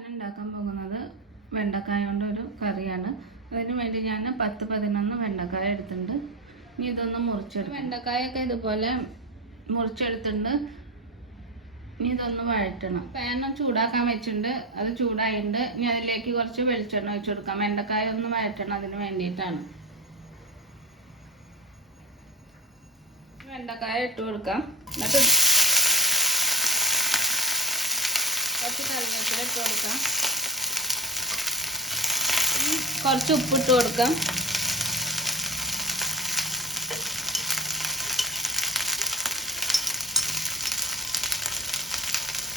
ഞാൻ ഉണ്ടാക്കാൻ പോകുന്നത് വെണ്ടക്കായ കൊണ്ടൊരു കറിയാണ്. അതിന് വേണ്ടി ഞാൻ 10-11 വെണ്ടക്കായ എടുത്തിട്ടുണ്ട്. ഇനി ഇതൊന്ന് മുറിച്ചെടുക്കും. വെണ്ടക്കായൊക്കെ ഇതുപോലെ മുറിച്ചെടുത്തിട്ടുണ്ട്. ഇനി ഇതൊന്ന് വഴറ്റണം. പാൻ ചൂടാക്കാൻ വെച്ചിട്ടുണ്ട്, അത് ചൂടായിട്ടുണ്ട്. ഇനി അതിലേക്ക് കുറച്ച് വെളിച്ചെണ്ണ ഒഴിച്ചു കൊടുക്കാം. വെണ്ടക്കായ ഒന്ന് വഴറ്റണം, അതിന് വേണ്ടിയിട്ടാണ്. വെണ്ടക്കായ ഇട്ട് കൊടുക്കാം. എന്നിട്ട് കുറച്ച് കറിവേപ്പില ഇട്ട് കൊടുക്കാം. കുറച്ച് ഉപ്പിട്ട് കൊടുക്കാം.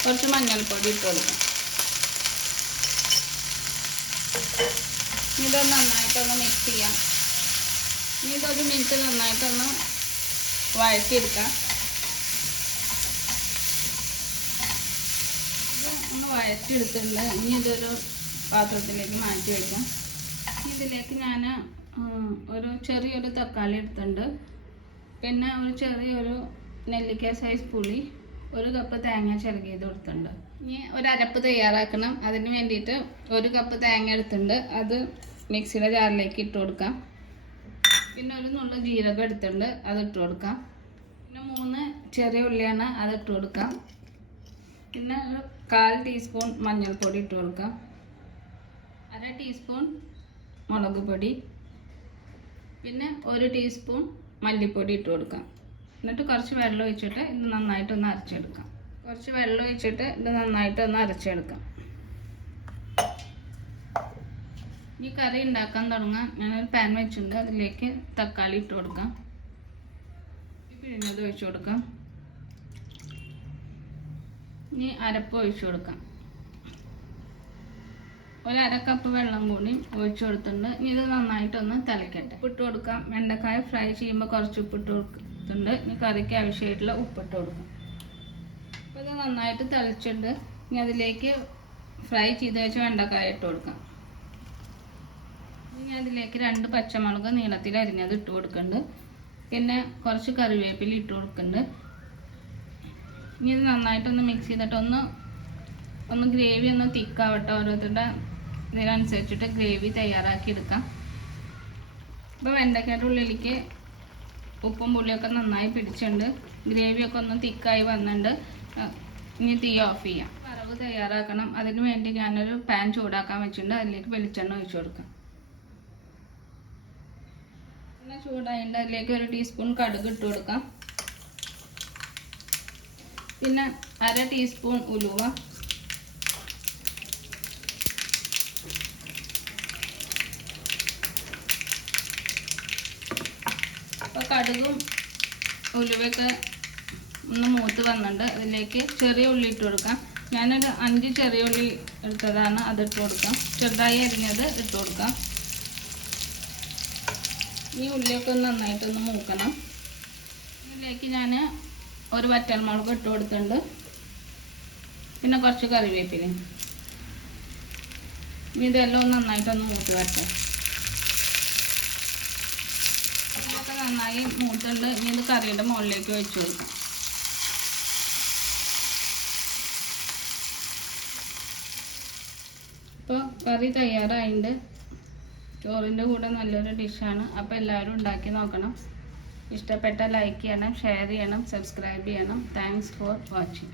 കുറച്ച് മഞ്ഞൾപ്പൊടി ഇട്ട് കൊടുക്കാം. ഇതൊന്ന് നന്നായിട്ടൊന്ന് മിക്സ് ചെയ്യാം. ഇനി ഇതൊരു മിനിറ്റ് നന്നായിട്ടൊന്ന് വഴറ്റിയെടുക്കാം. ഒന്ന് വഴറ്റിയെടുത്തിട്ടുണ്ട്. ഇനി ഇതൊരു പാത്രത്തിലേക്ക് മാറ്റി വയ്ക്കാം. ഇതിലേക്ക് ഞാൻ ഒരു ചെറിയൊരു തക്കാളി എടുത്തിട്ടുണ്ട്. പിന്നെ ഒരു ചെറിയൊരു നെല്ലിക്ക സൈസ് പുളി, ഒരു കപ്പ് തേങ്ങ ചിരകിയത് കൊടുത്തിട്ടുണ്ട്. ഇനി ഒരു അരപ്പ് തയ്യാറാക്കണം. അതിന് വേണ്ടിയിട്ട് ഒരു കപ്പ് തേങ്ങ എടുത്തിട്ടുണ്ട്, അത് മിക്സിയുടെ ജാറിലേക്ക് ഇട്ട് കൊടുക്കാം. പിന്നെ ഒരു നുള്ളു ജീരകം എടുത്തിട്ടുണ്ട്, അത് ഇട്ട് കൊടുക്കാം. പിന്നെ 3 ചെറിയ ഉള്ളിയാണ്, അത് ഇട്ട് കൊടുക്കാം. പിന്നെ ഒരു 1/4 ടീസ്പൂൺ മഞ്ഞൾപ്പൊടി ഇട്ട് കൊടുക്കാം. 1/2 ടീസ്പൂൺ മുളക് പൊടി, പിന്നെ 1 ടീസ്പൂൺ മല്ലിപ്പൊടി ഇട്ട് കൊടുക്കാം. എന്നിട്ട് കുറച്ച് വെള്ളം ഒഴിച്ചിട്ട് ഇത് നന്നായിട്ടൊന്ന് അരച്ചെടുക്കാം. കുറച്ച് വെള്ളം ഒഴിച്ചിട്ട് ഇത് നന്നായിട്ടൊന്ന് അരച്ചെടുക്കാം. ഈ കറി ഉണ്ടാക്കാൻ തുടങ്ങാം. ഞാനൊരു പാൻ വെച്ചിട്ടുണ്ട്, അതിലേക്ക് തക്കാളി ഇട്ട് കൊടുക്കാം. പിഴിഞ്ഞത് ഒഴിച്ചു കൊടുക്കാം. ഇനി അരപ്പ് ഒഴിച്ചു കൊടുക്കാം. ഒരു 1/2 കപ്പ് വെള്ളം കൂടി ഒഴിച്ചു കൊടുത്തിട്ടുണ്ട്. ഇനി ഇത് നന്നായിട്ടൊന്ന് തിളക്കട്ടെ. ഉപ്പിട്ട് കൊടുക്കാം. വെണ്ടക്കായ ഫ്രൈ ചെയ്യുമ്പോൾ കുറച്ച് ഉപ്പിട്ട് കൊടുക്കുന്നുണ്ട്. ഇനി കറിക്ക് ആവശ്യമായിട്ടുള്ള ഉപ്പിട്ട് കൊടുക്കാം. അപ്പോൾ ഇത് നന്നായിട്ട് തിളച്ചിട്ടുണ്ട്. ഇനി അതിലേക്ക് ഫ്രൈ ചെയ്ത് വെച്ച വെണ്ടക്കായ ഇട്ട് കൊടുക്കാം. ഇനി അതിലേക്ക് 2 പച്ചമുളക് നീളത്തിൽ അരിഞ്ഞത് ഇട്ട് കൊടുക്കുന്നുണ്ട്. പിന്നെ കുറച്ച് കറിവേപ്പില ഇട്ട് കൊടുക്കുന്നുണ്ട്. ഇനി ഇത് നന്നായിട്ടൊന്ന് മിക്സ് ചെയ്തിട്ട് ഒന്ന് ഗ്രേവി ഒന്ന് തിക്കാവട്ടെ. ഓരോരുത്തരുടെ ഇതിനനുസരിച്ചിട്ട് ഗ്രേവി തയ്യാറാക്കി എടുക്കാം. ഇപ്പോൾ വെണ്ടയ്ക്കയുടെ ഉള്ളിലേക്ക് ഉപ്പും പുളിയൊക്കെ നന്നായി പിടിച്ചിട്ടുണ്ട്. ഗ്രേവിയൊക്കെ ഒന്ന് തിക്കായി വന്നിട്ടുണ്ട്. ഇനി തീ ഓഫ് ചെയ്യാം. വറവ് തയ്യാറാക്കണം. അതിന് വേണ്ടി ഞാനൊരു പാൻ ചൂടാക്കാൻ വെച്ചിട്ടുണ്ട്, അതിലേക്ക് വെളിച്ചെണ്ണ ഒഴിച്ചു കൊടുക്കാം. പിന്നെ ചൂടായിട്ട് അതിലേക്ക് 1 ടീസ്പൂൺ കടുക് ഇട്ട് കൊടുക്കാം. പിന്നെ 1/2 ടീസ്പൂൺ ഉലുവ, അപ്പോൾ കടുകും ഉലുവയൊക്കെ ഒന്ന് മൂത്ത് വന്നിട്ടുണ്ട്. അതിലേക്ക് ചെറിയ ഉള്ളി ഇട്ട് കൊടുക്കാം. ഞാനൊരു 5 ചെറിയ ഉള്ളി എടുത്തതാണ്, അതിട്ട് കൊടുക്കാം. ചെറുതായി അരിഞ്ഞത് ഇട്ട് കൊടുക്കാം. ഈ ഉള്ളിയൊക്കെ ഒന്ന് നന്നായിട്ടൊന്ന് മൂക്കണം. ഇതിലേക്ക് ഞാൻ ഒരു വറ്റൽമുളക് ഇട്ട് കൊടുത്തിട്ടുണ്ട്. പിന്നെ കുറച്ച് കറിവേപ്പിലയും. ഇതെല്ലാം ഒന്ന് നന്നായിട്ടൊന്ന് മൂത്ത് വരട്ടെ. ഇതൊക്കെ നന്നായി മൂത്തുണ്ട്. ഇനി ഇത് കറിയുടെ മുകളിലേക്ക് ഒഴിച്ചു കൊടുക്കാം. ഇപ്പോൾ കറി തയ്യാറായിട്ടുണ്ട്. ചോറിൻ്റെ കൂടെ നല്ലൊരു ഡിഷാണ്. അപ്പോൾ എല്ലാവരും ഉണ്ടാക്കി നോക്കണം. ഇഷ്ടപ്പെട്ട ലൈക്ക് ചെയ്യണം, ഷെയർ ചെയ്യണം, സബ്സ്ക്രൈബ് ചെയ്യണം. Thanks for watching.